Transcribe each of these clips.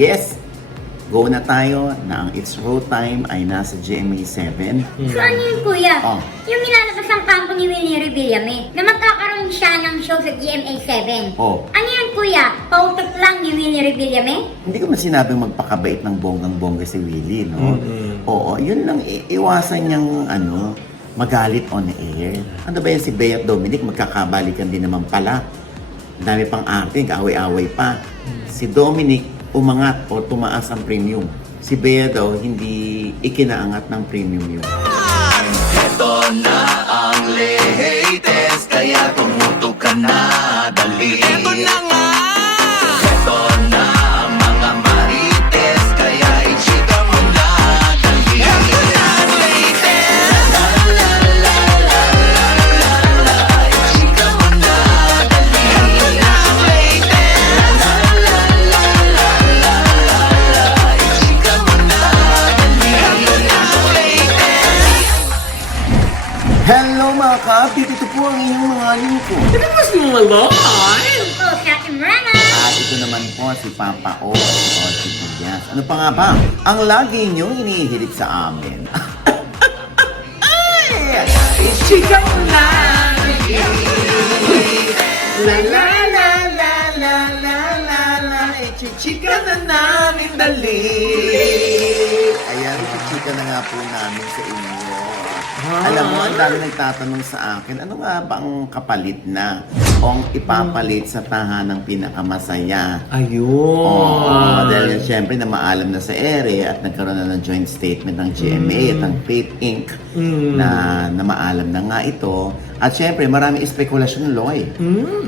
Yes, go na tayo na ang It's Showtime ay nasa GMA7. So ano yun, kuya? Oh. Yung nilalabas ang kampo ni Willie Revillame na magkakaroon siya ng show sa GMA7. Oh. Ano yan, kuya? Pautot lang ni Willie Revillame? Hindi ko man sinabing magpakabait ng bonggang-bongga si Willie, no? Oo, yun lang, iwasan niyang, magalit on air. Ano ba yan si Bea at Dominic? Magkakabalikan din naman pala. Ang dami pang arte, kaaway-away pa. Si Dominic, umangat o tumaas ang premium. Si Bea daw, hindi ikinaangat ng premium yun. Ito na ang latest, kaya tumuto ka na, dali. Ito na nga! Ito na ang mga marites, kaya i-chika mo na, dali. Ito na ang latest! La la la la la la la, i-chika mo na, dali. Ito na ang latest! La la la la la la la, i-chika mo na, dali. Ito na ang latest! Hello mga kapit! Ito po ang inyong mga lingkod. Oh, sa ating Rana! At ito naman po si Papa O o si Tias. Ano pa nga ba? Ang lagi niyong inihilig sa amin. Chika mo na! La la la la la la la la, ichichika na namin dali. Ayan, ichichika na nga po namin sa inyo. Alam mo, ang dami nagtatanong sa akin, ano nga ba ang kapalit na o ang ipapalit sa tahanang pinakamasaya? Ayun. Oo, dahil siyempre na maalam na sa ere at nagkaroon na ng joint statement ng GMA at ng Faith Inc. Na maalam na nga ito. At siyempre, marami espekulasyon, Loy,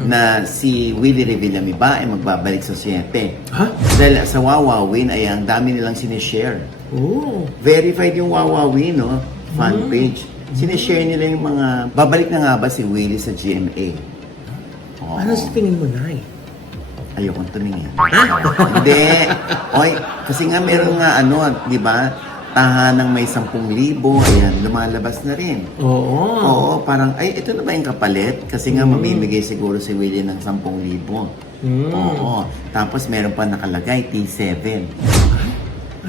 na si Willie Revillame ba ay magbabalik sa 7. Ha? Dahil sa Wawawin ay ang dami nilang sinishare. Oh. Verified yung Wawawin, no? Fan page. Sinishare nila yung mga, babalik na nga ba si Willie sa GMA? Oo. Ano sa tingin mo, Nay? Ayokong tumingin. Hindi. Oy, kasi nga meron nga di ba? Tahanang may 10,000. Ayan, lumalabas na rin. Oo. Oo, parang, ito na ba yung kapalit? Kasi nga mamimigay siguro si Willie ng 10,000. Oo. Tapos meron pa nakalagay, T7.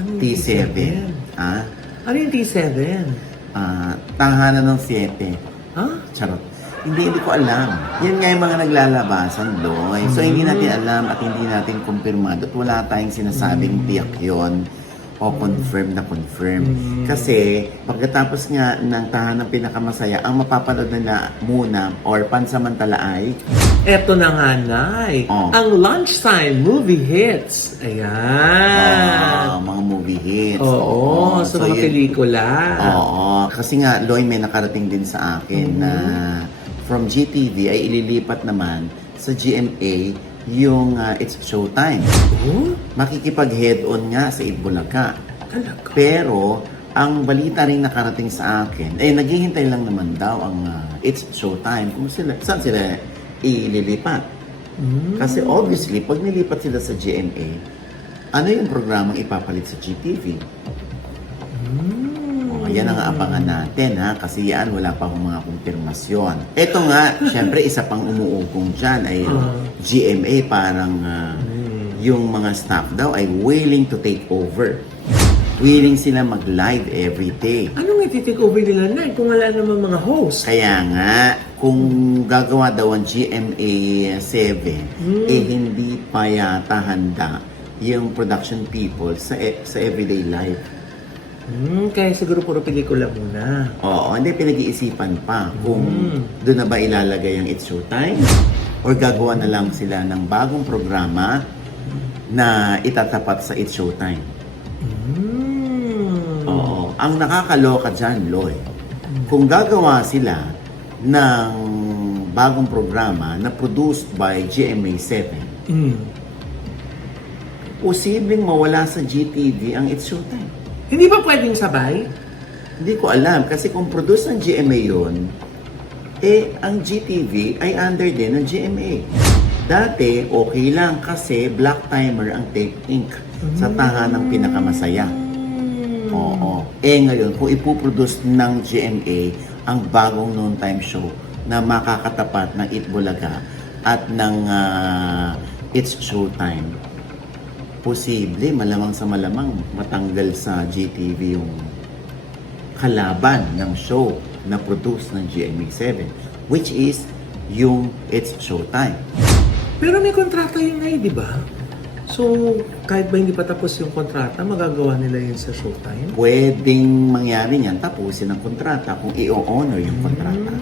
Ano yung T7. Ah? Ano yung T7? Tahanan ng 7. Ha? Charot. Hindi ko alam. Yan nga yung mga naglalabasan, Loy. So, hindi natin alam at hindi natin kumpirmado at wala tayong sinasabing tiyak yun o confirm na confirm. Kasi, pagkatapos nga ng tahanang pinakamasaya, ang mapapanood na muna or pansamantala ay Eto na nga, Nay. Oh. Ang lunchtime movie hits. Ayan. mga movie hits. Oo, sa mga yun- pelikula. Oo. Kasi nga, Loy, may nakarating din sa akin na from GTV ay ililipat naman sa GMA yung It's Showtime. Oh? Makikipag-head-on nga sa Itbulaga. Talaga? Pero, ang balita rin nakarating sa akin, naghihintay lang naman daw ang It's Showtime. Saan sila ililipat? Kasi obviously, pag nilipat sila sa GMA, ano yung programang ipapalit sa GTV? Yan ang abangan natin, ha? Kasi yan, wala pa akong mga kumpirmasyon. Ito nga, syempre, isa pang umuugong dyan ay GMA, parang yung mga staff daw ay willing to take over. Willing sila mag-live every day. Anong iti-take over nila, Nay, kung wala naman mga host? Kaya nga, kung gagawa daw ang GMA 7, hindi pa yata handa yung production people sa everyday life. Kaya siguro puro pelikula muna. Oo, hindi pinag-iisipan pa kung doon na ba ilalagay ang It's Showtime or gagawa na lang sila ng bagong programa na itatapat sa It's Showtime. Oo. Ang nakakaloka dyan, Loy, kung gagawa sila ng bagong programa na produced by GMA7, posibleng mawala sa GTV ang It's Showtime. Hindi ba pwedeng sabay? Hindi ko alam kasi kung produce ng GMA yun, ang GTV ay under din ng GMA. Dati, okay lang kasi black timer ang Tape Inc. sa tahanang pinakamasaya. Oo. Ngayon, kung ipuproduce ng GMA ang bagong noontime show na makakatapat ng Itbulaga at ng It's Showtime, posible, malamang sa malamang, matanggal sa GTV yung kalaban ng show na produce ng GMA7, which is yung It's Showtime. Pero may kontrata yun nga di ba? So, kahit ba hindi pa tapos yung kontrata, magagawa nila yun sa Showtime? Pwedeng mangyari niyan, tapusin ang kontrata kung i-honor yung kontrata.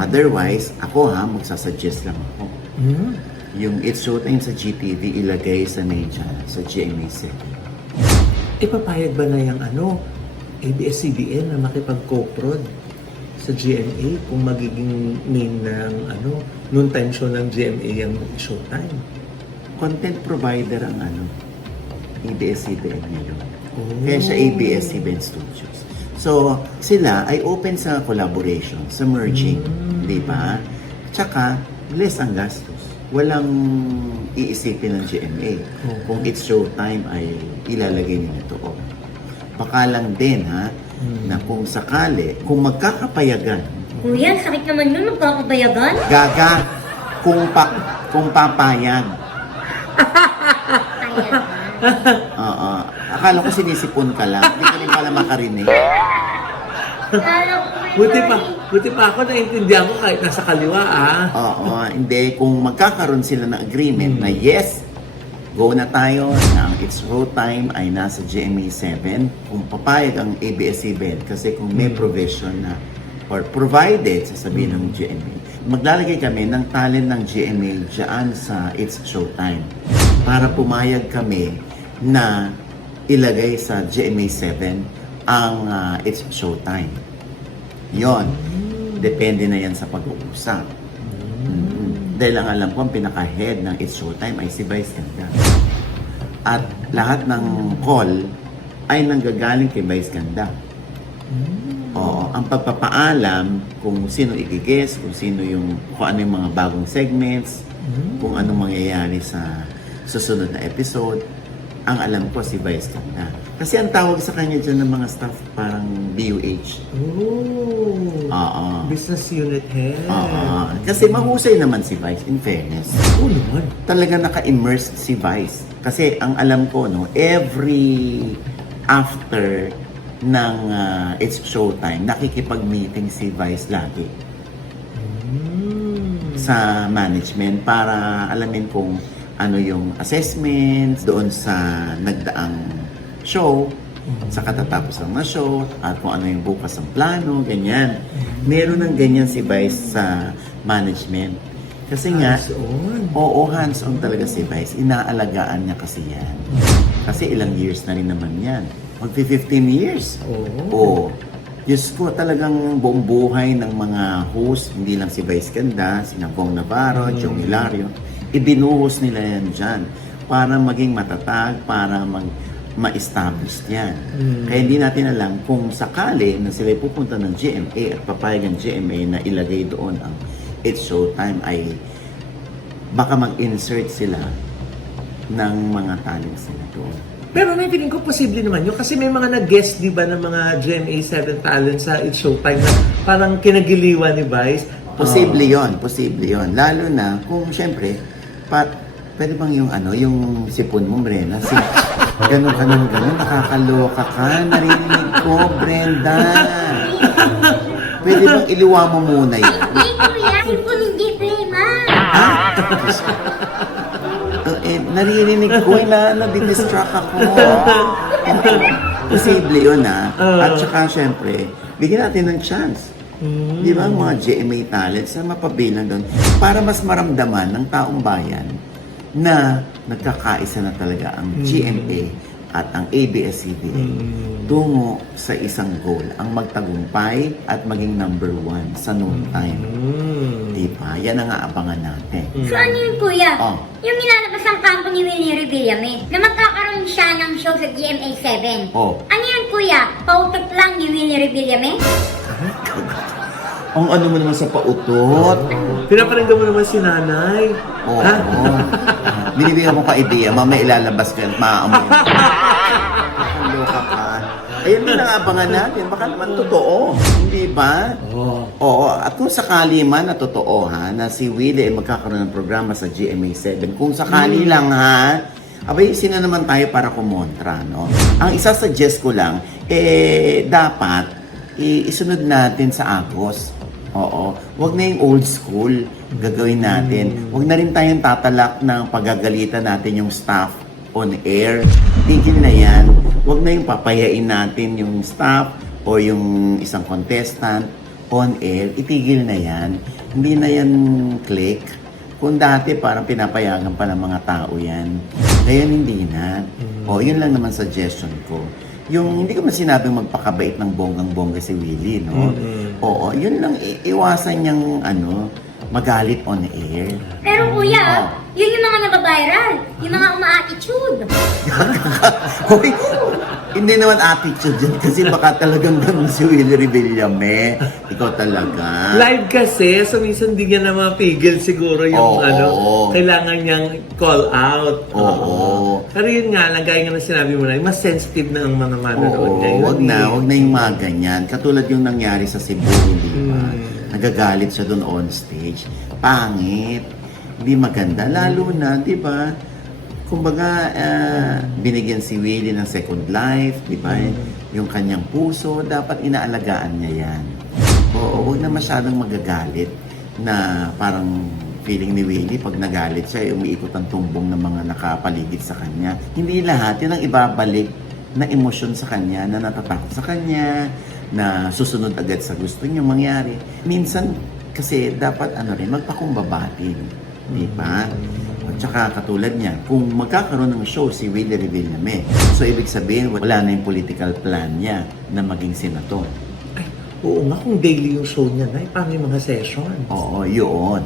Otherwise, ako magsasuggest lang ako. Yung It's Showtime sa GTV ilagay sa media sa GMA7. Ipapayag ba na yung ABS-CBN na makipag-co-prod sa GMA kung magiging main ng noon time show ng GMA yung Showtime? Content provider ang ABS-CBN ngayon. Oh. Kaya siya ABS-CBN Studios. So, sila ay open sa collaboration, sa merging, di ba? Tsaka, less ang gastos. Walang iisipin ng GMA. Kung It's Showtime ay ilalagay nila ito. Baka lang din na kung sakali, kung magkakapayagan, Kuya, sakit naman nun, magkakabayagan. gaga, kung papayag. Ayan. Oo. Akala ko sinisipon ka lang. Hindi ka rin pala makarinig. Kala ko Buti pa ako naintindihan ko kahit nasa kaliwa Oo. Hindi. Kung magkakaroon sila ng agreement na yes, go na tayo na ang It's Showtime ay nasa GMA7. Kung papayag ang ABS-CBN kasi kung may provision na or provided, sasabihin ng GMA, maglalagay kami ng talent ng GMA dyan sa It's Showtime para pumayag kami na ilagay sa GMA7 ang It's Showtime. Yon. Depende na yan sa pag-uusap. Dahil ang alam ko, ang pinaka-head ng It's Showtime ay si Vice Ganda. At lahat ng call ay nanggagaling kay Vice Ganda. Oo, ang pagpapaalam kung sino i-guess, kung ano yung mga bagong segments, kung anong mangyayari sa susunod na episode, ang alam ko si Vice Ganda. Kasi ang tawag sa kanya dyan ng mga staff parang BUH. Oo. Business unit head. Oo. Kasi mahusay naman si Vice, in fairness. Oo naman. Talaga naka-immersed si Vice. Kasi ang alam ko, every after ng It's Showtime, nakikipag-meeting si Vice lagi sa management para alamin kung ano yung assessments doon sa nagdaang show, sa katatapos ng show, at kung ano yung bukas ang plano, ganyan. Meron ng ganyan si Vice sa management. Kasi nga, oo, hands-on talaga si Vice. Inaalagaan niya kasi yan. Kasi ilang years na rin naman yan. Magpi-15 years. Oo. Diyos ko, talagang buong buhay ng mga host, hindi lang si Vice Ganda, si Bong Navarro, Jong Hilario, ibinuhos nila yan dyan para maging matatag, para ma-establish yan. Kaya hindi natin alam kung sakali na sila pupunta ng GMA at papayag ng GMA na ilagay doon ang It's Showtime ay baka mag-insert sila ng mga talents nila doon. Pero may feeling ko posible naman yun kasi may mga nag-guest, di ba, ng mga GMA7 talents sa It's Showtime na parang kinagiliwan ni Vice. Posible yon. Lalo na kung syempre, pwede bang yung sipon mo, Brenda? Ganun, nakakaloka ka. Narinig ko, Brenda. Pwede bang iliwa mo muna yun? Hindi, kuya. Hindi, prema. Naririnig ko na nadidistract ako. Posible yun At saka syempre, bigyan natin ng chance. Di ba mga GMA talents na mapabilang doon para mas maramdaman ng taong bayan na nagkakaisa na talaga ang GMA at ang ABS-CBN tungo sa isang goal, ang magtagumpay at maging number 1 sa noon time. Di ba? Yan ang aabangan natin. So ano yun, kuya? Oh. Yung nilalabas ang kampo ni Winnie Revillame na magkakaroon siya ng show sa GMA7. Oh. Ano yan, kuya? Pautot lang ni Winnie Revillame? Ang ano mo naman sa pautot. Pinaparinggan mo naman si nanay. Oo. Binibigyan ko ka idea, mamaya ilalabas ka at maaamoy. Loka ka. Ayun din ang abangan natin. Baka naman totoo. Hindi ba? Oo. At kung sakali man na totoo na si Willie ay magkakaroon ng programa sa GMA7, kung sakali lang Abay, sino naman tayo para kumontra, no? Ang isa-suggest ko lang, dapat isunod natin sa Agos. Oo. Huwag na yung old school gagawin natin. Huwag na rin tayong tatalak ng pagagalitan natin yung staff on air. Tigil na yan. Huwag na yung papayain natin yung staff o yung isang contestant on air. Itigil na yan. Hindi na yan click. Kung dati parang pinapayagan pa ng mga tao yan. Ngayon hindi na. O, yun lang naman suggestion ko. Yung hindi ko man sinabing magpakabait ng bonggang-bongga si Willie, no? Oo, yun lang iwasan niyang magalit on air. Pero kuya, yun yung mga nababiral. Yung mga uma-attitude. Hoy, hindi naman attitude yun kasi baka talagang ganun si Willie Revillame. Ikaw talaga. Live kasi, so minsan di niya na mapigil siguro yung kailangan niyang call out. Oo. Pero yun nga lang, gaya nga na sinabi mo na, mas sensitive na ang mga manonood ngayon. Wag na yung mga ganyan. Katulad yung nangyari sa Cebu, di ba? Nagagalit siya doon on stage. Pangit. Hindi maganda. Lalo na, di ba? Kumbaga, binigyan si Willie ng second life, di ba? Yung kanyang puso, dapat inaalagaan niya yan. Oo, huwag na masyadong magagalit na parang feeling ni Willie, pag nagalit siya, umiikot ang tumbong ng mga nakapaligid sa kanya. Hindi lahat, yun ang ibabalik na emosyon sa kanya, na natatakot sa kanya, na susunod agad sa gusto niyo mangyari. Minsan, kasi dapat rin, magpakumbabati. Di ba? At saka katulad niya, kung magkakaroon ng show si Willie Revillame, so ibig sabihin, wala na yung political plan niya na maging senator. Ay, oo nga, kung daily yung show niya na, paano yung mga sessions? Oo, yun.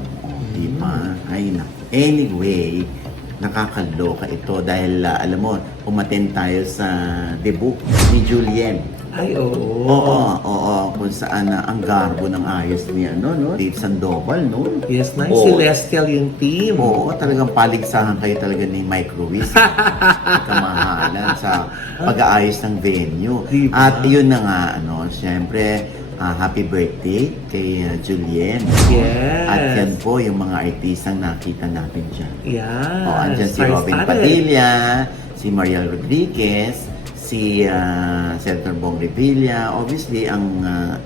Di ba? Ay, naku. Anyway, nakakaloka ito dahil alam mo, umattend tayo sa debut ni Julien. Ay, oo. Oo, kung saan ang garbo ng ayos niya, no? Dave Sandoval, no? Yes, nice. Oo. Celestial yung team. Oo, talagang paligsahan kayo talaga ni Mike Ruiz. Kamahalan sa pag-aayos ng venue. Diba? At yun na nga, siyempre, happy birthday kay Julien. Yes. At yan po yung mga artistang nakita natin dyan. Yes. Andyan si Robin Padilla, si Mariel Rodriguez, si Senator Bong Revilla, obviously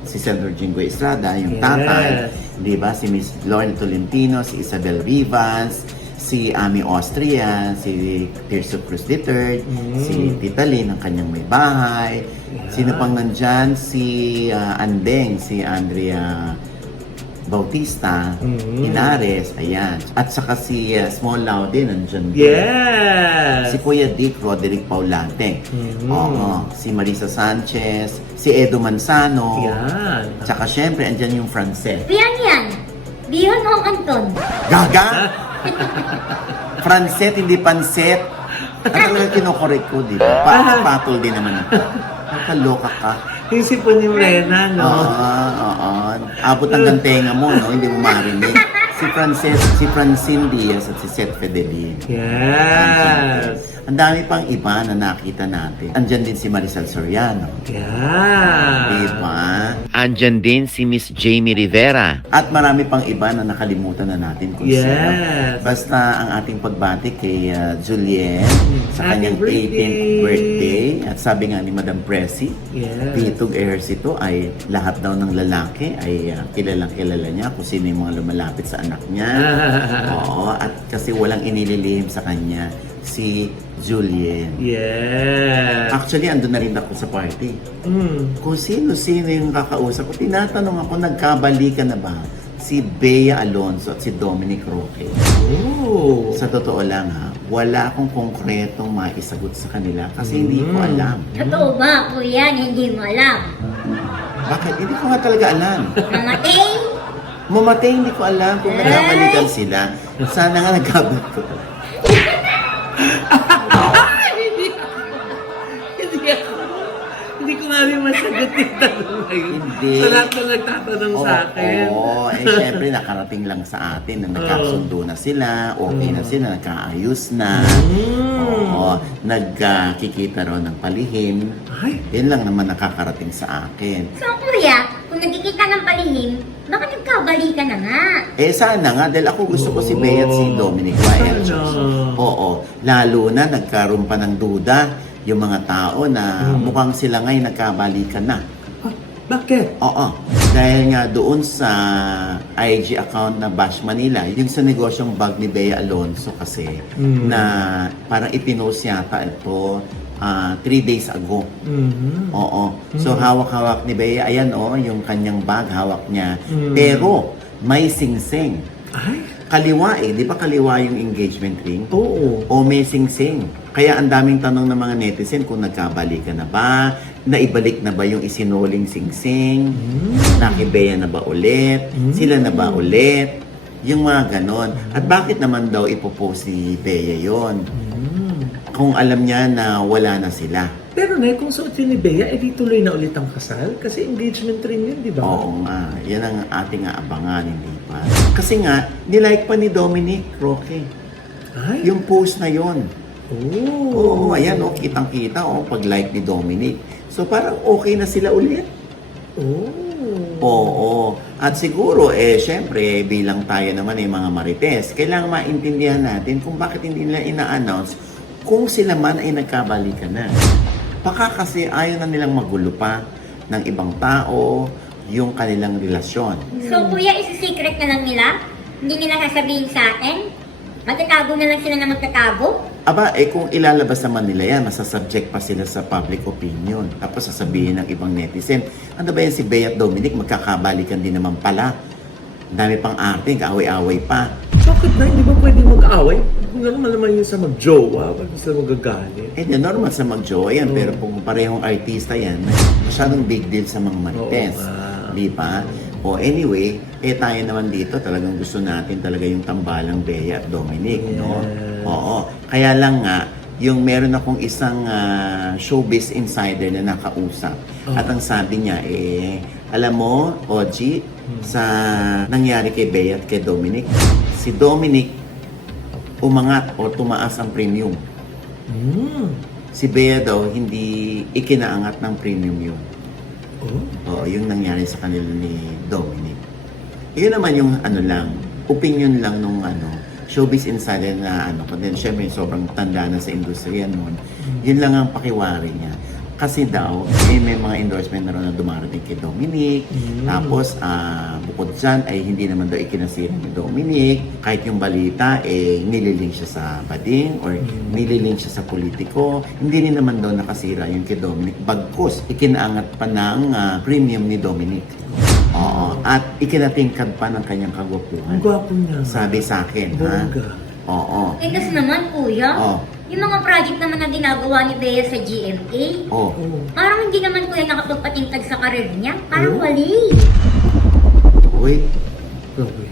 si Senator Jingo Estrada, yung tatay, di ba? Si Miss Lauren Tolentino, si Isabel Rivas, si Ami Austria, si Tirso Cruz III, si Tita Lynn, ang kanyang may bahay. Sino pang nandyan? Si Andeng, si Andrea Bautista, Inares, ayan. At saka si Small Lau din, nandyan din. Yes! Si Kuya Dick, Roderick Paulante. Oo, si Marisa Sanchez, si Edo Manzano. Yan. Tsaka syempre, andyan yung Francet. Yan. Bihon o Anton. Gaga! Francet, hindi Panset. At talaga kinokorek ko, di ba? Patol din naman ito. Nakaloka ka. Yung sipon yung Rena, no? Oo. Abot hanggang tenga mo, no? Hindi mo marinig. Si Francine Diaz at si Seth Fedelin. Yes! Ang dami pang iba na nakita natin. Andyan din si Maricel Soriano. Yeah! Diba? Andyan din si Miss Jamie Rivera. At marami pang iba na nakalimutan na natin kung sino. Yes! Basta ang ating pagbati kay Julien sa Happy kanyang birthday! 18th birthday. At sabi nga ni Madam Presi, Yes! Pitog Ejercito ay lahat daw ng lalaki ay kilalang kilala niya kung sino yung mga lumalapit sa anak niya. Oo, at kasi walang inililihim sa kanya si Julien. Yes! Actually, andun na rin ako sa party. Kung sino-sino yung kakausap ko, tinatanong ako, nagkabalikan na ba si Bea Alonzo at si Dominic Roque? Oh! Sa totoo lang wala akong konkretong maisagot sa kanila kasi hindi ko alam. Totoo ba, kuya, hindi mo alam? Bakit? Hindi ko nga talaga alam. Mamatay? Mamatay, hindi ko alam kung nagkabalikan sila. Sana nga nagkabalik ko. Hindi ko nga rin masagot yung tanong na yun. Hindi. Sa lahat na nagtatanong sa akin. Oo, syempre nakarating lang sa atin na nagkasundo na sila, okay na sila, nagkaayos na. Oo, nagkikita ron ng palihim. Ay. Yan lang naman nakakarating sa akin. So, kuya, kung nagkikita ng palihim, Baka nagkabalikan na nga. Eh sana nga, dahil ako gusto ko si Bea at si Dominic Wyatt. Sana. Oo, lalo na nagkaroon pa ng duda yung mga tao na mukhang sila nga'y nagkabalikan na. Ah, bakit? Oo, dahil nga doon sa IG account na Bash Manila, yung sa negosyong bag ni Bea Alonso kasi, na parang ipinost yata ito 3 days ago. Mhm. Oo. So hawak-hawak ni Bea, ayan yung kanyang bag, hawak niya. Pero may singsing. Ay, Kaliwa di ba kaliwa yung engagement ring? oo. O may singsing. Kaya ang daming tanong ng mga netizen kung nagkabalikan na ba, naibalik na ba yung isinuling singsing, nakibea na ba ulit, sila na ba ulit, yung mga ganon. At bakit naman daw ipopost si Bea yon? Kung alam niya na wala na sila. Pero Nay, kung suot yun ni Bea, edi tuloy na ulit ang kasal? Kasi engagement ring yun, di ba? Oo nga, yan ang ating aabangan, hindi pa. Kasi nga, nilike pa ni Dominic Roque Ay, yung post na yon. oo. Oo, ayan kitang-kita pag-like ni Dominic. So parang okay na sila ulit. Oo. Oo. At siguro, syempre, bilang tayo naman mga marites, kailangan maintindihan natin kung bakit hindi nila ina-announce kung sila man ay nagkabalikan na. Baka kasi ayaw na nilang magulo pa ng ibang tao yung kanilang relasyon. So, kuya, isi-secret na lang nila? Hindi nila sasabihin sa atin? Magtatago na lang sila na magtatago? Aba, kung ilalabas naman nila yan, masasubject pa sila sa public opinion. Tapos sasabihin ng ibang netizen, ano ba yan si Bea at Dominic, magkakabalikan din naman pala. Ang dami pang arte, kaaway-away pa. Bakit na? Hindi ba pwede mag-away? Normal naman yun sa mag-jowa. Bakit sila magagalit? Normal sa mag-jowa yan, pero kung parehong artista yan, masyadong big deal sa mga marites. Oo nga. Di ba? O anyway, tayo naman dito, talagang gusto natin talaga yung tambalang Bea at Dominic, no? Yes. Oo. Kaya lang nga, yung meron akong isang showbiz insider na nakausap. At ang sabi niya, alam mo, Oji, sa nangyari kay Bea at kay Dominic, si Dominic umangat o tumaas ang premium. Si Bea daw, hindi ikinaangat ng premium yun. Oo, yung nangyari sa kanila ni Dominic. Yun naman yung opinion lang nung showbiz insider na then syempre sobrang tanda na sa industriya noon. Yun lang ang pakiwari niya. Kasi daw, may mga endorsement na rin na dumarating kay Dominic. Tapos, bukod dyan, ay hindi naman daw ikinasira ni Dominic. Kahit yung balita, nililing siya sa bading or nililing siya sa politiko. Hindi rin naman daw nakasira yung kay Dominic. Bagkus, ikinaangat pa ng premium ni Dominic. Oo. At ikinatingkad pa ng kanyang kagwapuhan. Ang gwapo niya. Sabi sa akin, Bongga. Oo. Tapos naman, kuya, Oo. yung mga project naman na ginagawa ni Bea sa GMA, Oo. parang hindi naman kuya nakapagpatintag sa karir niya. Parang wali. Uy, Grabe.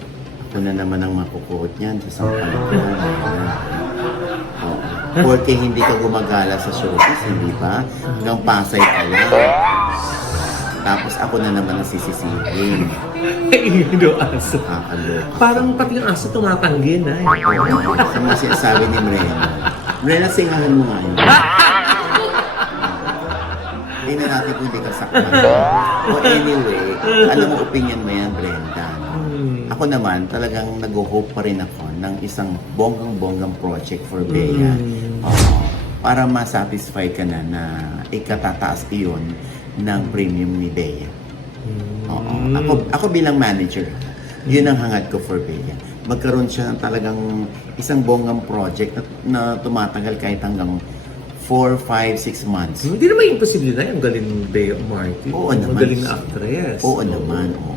ako na naman ang makukuot niyan sa sampal ko. Oo. Porque hindi ka gumagala sa showbiz, hindi ba? Hanggang Pasay ka lang. Tapos ako na naman ang sisisihin. Yung aso. Kakaloka. Parang pati yung aso tumatanggi na. Oo. Sa mga sinasabi ni Mrena. Mrena, singahan mo nga yun. Hindi na natin kung hindi ka sakman. O anyway, alam mo, opinion mo yan, Brenda. Ako naman, talagang nag-hope pa rin ako ng isang bonggang-bonggang project for Bea. Oo. Para ma-satisfy ka na ikatataas iyon ng premium ni Bea. Oo. Ako bilang manager, yun ang hangad ko for Bea. Magkaroon siya ng talagang isang bonggang project na tumatagal kahit hanggang 4, 5, 6 months. Hindi naman imposible na yung galing ng Bea Martin. Oo naman. Magaling na actress. Oo naman. Oo.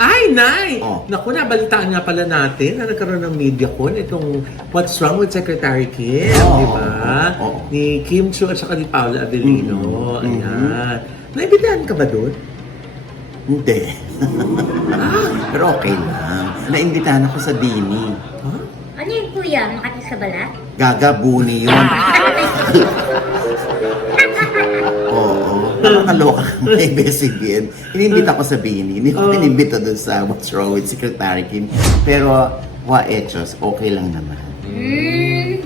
Ay, Nay! Oh. Naku, nabalitaan nga pala natin na nagkaroon ng MediaCon itong What's Wrong with Secretary Kim, Oo, di ba? oo. Ni Kim Chiu at saka ni Paula Avellino. Ayan. Naibitahan ka ba doon? Hindi. Pero okay lang. Naimbitahan ako sa Dini. Ha? Ano yun kuya? Makati sa balat? Gagabuni yun. Oo. Nakakaloka kang may BSCBN. Inimbita ko sa Bini. Hindi ko inimbita doon sa What's Wrong with Secretary Kim. Pero, hechos, okay lang naman.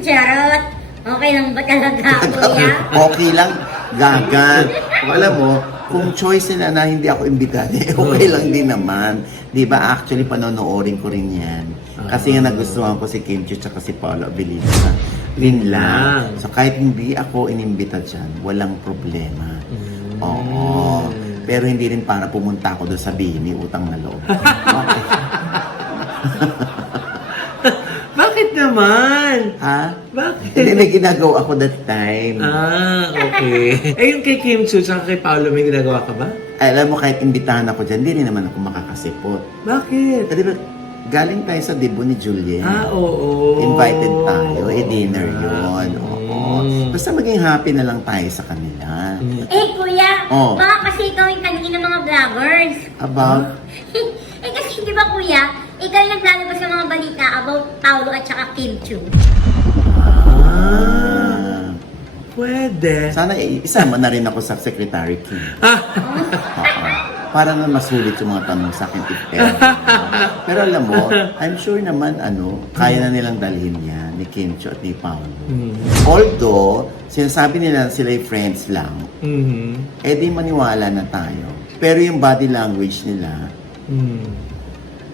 Charot. Okay lang ba talaga kuya? Okay lang, gaga. Alam mo, kung choice nila na hindi ako imbitado, okay lang din naman. Di ba? Actually, panonoorin ko rin yan. Kasi nga nagustuhan ko si Kim Chiu tsaka si Paolo Abilista. Yun lang. So kahit hindi ako inimbita dyan, walang problema. Oo. Pero hindi rin para pumunta ako doon sa Bini, utang na loob. Okay. Bakit naman? Ha? Bakit? Hindi, may ginagawa ako that time. Okay. Yung kay Kim Chiu tsaka kay Paolo, may ginagawa ka ba? Alam mo, kahit imbitahan ako dyan, hindi rin naman ako makakasipot. Bakit? Di ba, galing tayo sa debut ni Julien. Oo. Invited tayo, dinner yun. Oo. Basta maging happy na lang tayo sa kanila. Kuya, Oh. baka kasi ikaw yung kanina ng mga vloggers. About, Kasi di ba kuya, ikaw yung naglalabas ng mga balita about Paolo at saka Kim Chiu. Pwede. sana isama na rin ako sa Secretary Kim. Oo. Para na masulit yung mga tanong sa akin if ever. Pero alam mo, I'm sure naman kaya na nilang dalhin yan ni Kim Chiu at ni Paolo. Although, sinasabi nila sila'y friends lang, di maniwala na tayo. Pero yung body language nila,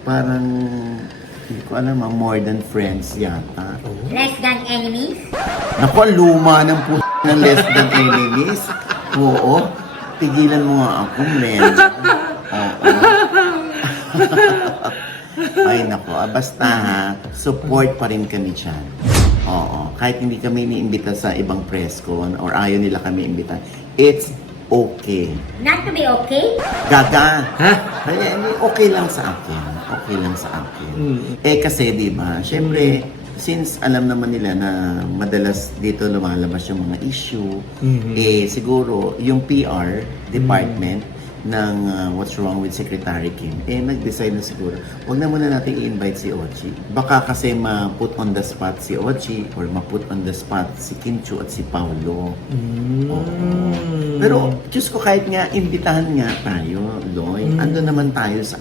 parang, hindi ko alam, more than friends yata. Less than enemies? Naku, ang luma ng ng less than enemies. Oo. Tigilan mo nga ako, men. Oo. Ay, naku. Basta ha, support pa rin kami dyan. Oo. Kahit hindi kami iniimbita sa ibang press con or ayaw nila kami imbita, it's okay. Not to be okay? Gaga. Ha? Kaya okay lang sa akin. Okay lang sa akin. Kasi di ba, syempre, since alam naman nila na madalas dito lumalabas yung mga issue, siguro yung PR department ng What's Wrong with Secretary Kim, nag-decide na siguro, wag na muna natin i-invite si Ochi. Baka kasi ma-put on the spot si Ochi or ma-put on the spot si Kim Chiu at si Paolo. Oo. Pero, Diyos ko, kahit nga, imbitahan nga tayo, Loy. Ando naman tayo sa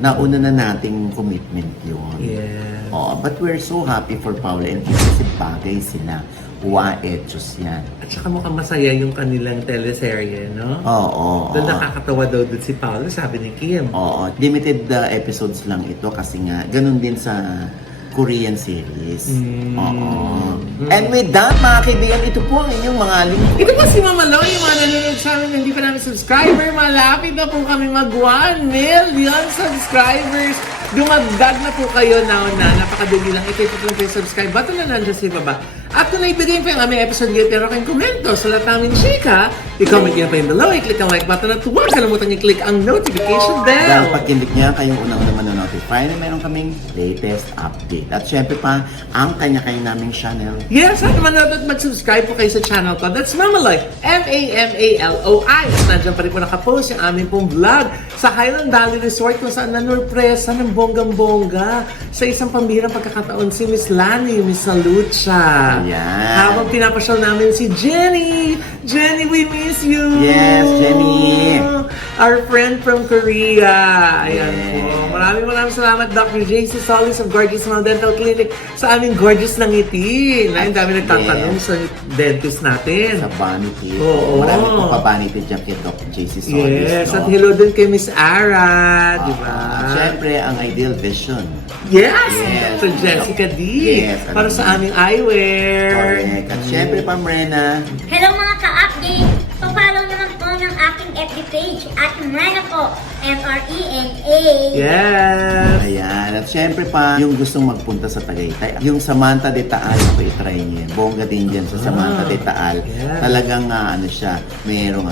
nauna na nating commitment yun. Yeah. But we're so happy for Paolo and Kim kasi bagay sila. Diyos yan. At saka mukhang masaya yung kanilang teleserye, no? Oo. Doon nakakatawa daw doon si Paolo, sabi ni Kim. Oo. Limited episodes lang ito kasi nga, ganun din sa Korean series. Oo. And with that, mga kaibigan, ito po ang inyong mga lingkod. Ito po si Mama Lo, yung mga nanonood sa amin, hindi pa namin subscriber. Malapit na po kami mag 1 million subscribers. Dumagdag na po kayo now na napakadali lang. I-click lang po yung subscribe button na nandiyan sa ibaba. At kung naibigay po yung aming episode ngayon, pero kayong komento sa lahat namin chika, i-comment nyo pa yung below, i-click ang like button at huwag kalimutan i-click ang notification bell. Dahil pag kinlik niya, kayong unang-una manonotify na meron kaming latest update. At syempre pa, ang kanya-kanya naming channel. Yes, at manood at mag-subscribe po kayo sa channel ko. That's Mamaloy, M-A-M-A-L-O-I. At nandiyan pa rin po nakapost yung aming pong vlog sa Highland Valley Resort kung saan nanurpresa ng bonggang-bongga sa isang pambihirang pagkakataon si Miss Lani, Miss Salucha. Ayan. Habang pinapasyal namin si Jenny. Jenny, we miss you. Yes, Jenny. Our friend from Korea. Ayan Yes. po. Maraming salamat, Dr. JC Solis of Gorgeous Smile Dental Clinic sa aming gorgeous na ngiti. Ang dami nagtatanong Yes. sa dentist natin. Sa vanity. Oo. Marami pong pa-vanity dyan kay Dr. JC Solis. Yes, no? at hello din kay Miss Ara, di ba? Siyempre, ang Ideal Vision. Yes! Yes. So Jessica D. Yes, Para sa aming eyewear. Correct. At siyempre, Pamrena, Hello mga ka-update! Pa-follow naman po ng aking FB page at Mrena po, M-R-E-N-A. Yes! ayan. At siyempre pa, yung gustong magpunta sa Tagaytay, yung Samantha de Taal, ako itry niya. Bongga din dyan sa Samantha de Taal. yeah. Talagang siya, mayroong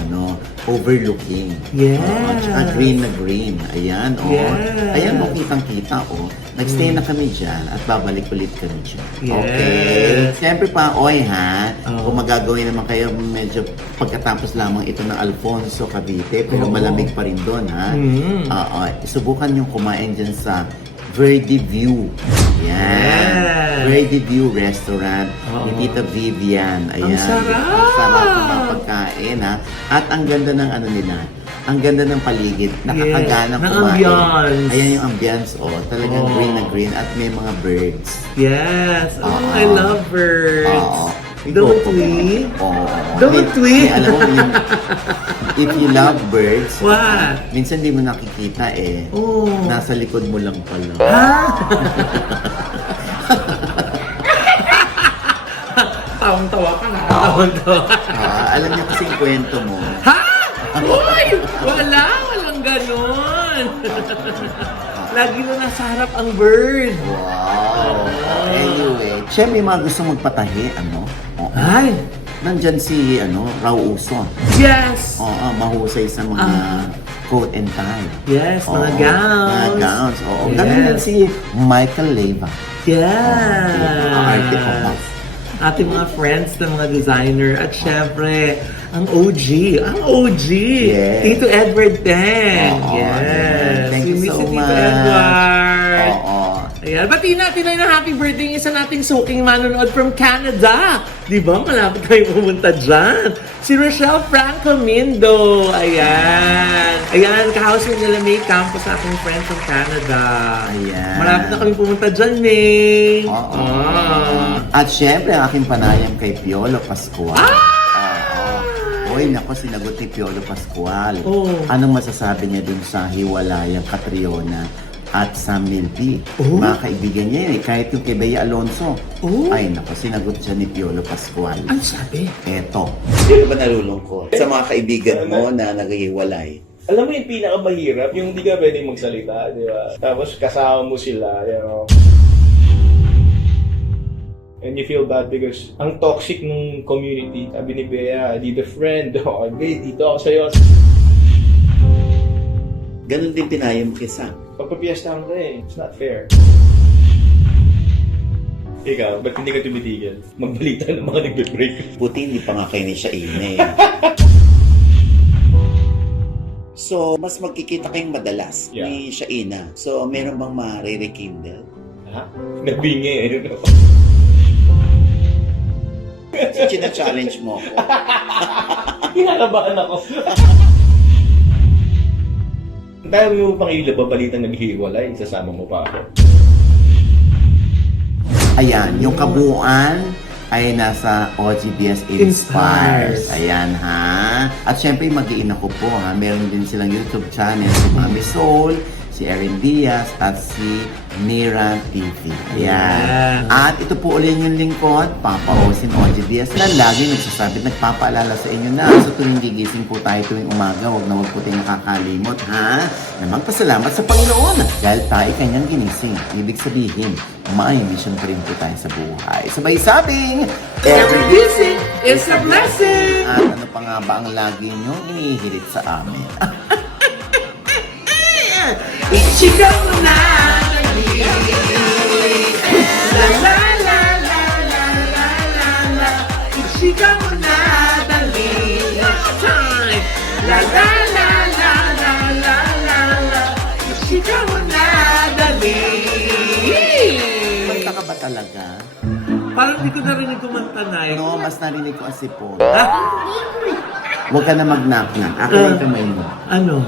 overlooking. Yes. Tsaka green na green. Ayan, Yes. Ayan, kitang-kita, Nagstay na kami dyan at babalik ulit kami dyan. Yes. Okay. Siyempre pa, ha, Oh. kung magagawin naman kayo medyo pagkatapos lamang ito ng Alfonso Cavite, pero Oo. malamig pa rin doon, ha? Subukan yung kumain dyan sa Verde View. Yan. Yes. Verde View Restaurant Oo. ni Tita Vivian. Ayan. Ang sarap! Ang sarap ng mga pagkain, ha? At ang ganda ng nila. Ang ganda ng paligid. Nakakagana Yes. Ng kumain. ambience. Ayan yung ambience, Talagang Oo. green na green at may mga birds. Yes! Oh, Oo. I love birds! Oo. Don't we? Oo. Don't we? Alam mo, if you love birds, What? minsan di mo nakikita eh. Oh. Nasa likod mo lang pala. Ha? Tawang-tawa ka na. Tawang-tawa. Alam niyo kasi yung kwento mo. Ha? Uy! Walang ganon. Lagi na nasa harap ang bird. Wow! Anyway, syempre yung mga gusto magpatahi, ano? Oo. Ay! Nandyan si, Raul Uso. Yes! Oo, mahusay sa mga coat and tie. Yes, mga Oo, gowns. Mga gowns, oo. Yes. Ganun din si Michael Leyva. Yes! Arte ko ba? Ating mga friends na mga designer. At syempre, ang OG. Ang OG! Yes. Tito Edward Teng. Oo, yes. thank you Si so Tito much. Edward. Oo. Ayan. Bati natin ay na happy birthday yung isa nating suking manonood from Canada. Di ba? Malapit tayong pumunta dyan. Si Rochelle Franco Mindo. Ayan. Ayan, kahouse nila May Campos sa aking friend from Canada. Ayan. Malapit na kami pumunta dyan, May. Oo. At syempre, ang aking panayam kay Piolo Pascual. Hoy, nako, sinagot ni Piolo Pascual. Oo. Anong masasabi niya dun sa hiwalayang Catriona at Sam Milby? Oo. Mga kaibigan niya yun, kahit yung kay Bea Alonso. Oo. Ay, nako, sinagot siya ni Piolo Pascual. Ang sabi? Eto. Hindi ka ba nalulungkot sa mga kaibigan mo na naghihiwalay? Alam mo yung pinakamahirap, yung hindi ka pwedeng magsalita, di ba? Tapos kasama mo sila, you know. And you feel bad because ang toxic ng community. Sabi ni Bea, I need a friend. Okay, dito ako sa'yo. Ganon din pinayam kay Sam. Pagpapiestahan ka eh. It's not fair. Ikaw, ba't hindi ka tumitigil? Magbalita ng mga nagbe-break. Buti hindi pa nga kayo ni Shaina eh. So, mas magkikita kayong madalas Yeah. ni Shaina. So, meron bang ma-rekindle? Ha? Nabingi eh. So, china-challenge mo ako. Kinakabahan ako. Dahil mo pang ilababalita naghihiwalay, sasama mo pa ako. Ayan, yung kabuuan ay nasa OGBS Inspires. Ayan ha. At syempre mag-iina ko po ha. Meron din silang YouTube channel, si Mami Soul, si Erin Diaz, at si Mira TV. Ayan. At ito po ulit yung lingkod, Papa Osin OGBS na lagi nagsasabi, nagpapaalala sa inyo na sa tuwing gigising po tayo tuwing umaga, huwag na huwag po tayong nakakalimot ha. Na magpasalamat sa Panginoon dahil tayo kanyang ginising. Ibig sabihin, may mission pa rin po tayo sa buhay. Sabay sabing, Every visit is a blessing! At ano pa nga ba ang lagi nyo inihirit sa amin? Ichika mo na! La la la la la la la la. Ichika mo na, dali. Time! La la la la la la la la. Ichika mo na, dali. Kumanta ka ba talaga? Parang di ko narinig kumanta na eh. No, mas narinig ko ang sipon. Ah, Huwag ka na mag-knock-knock. Akin yung kamay mo. ano?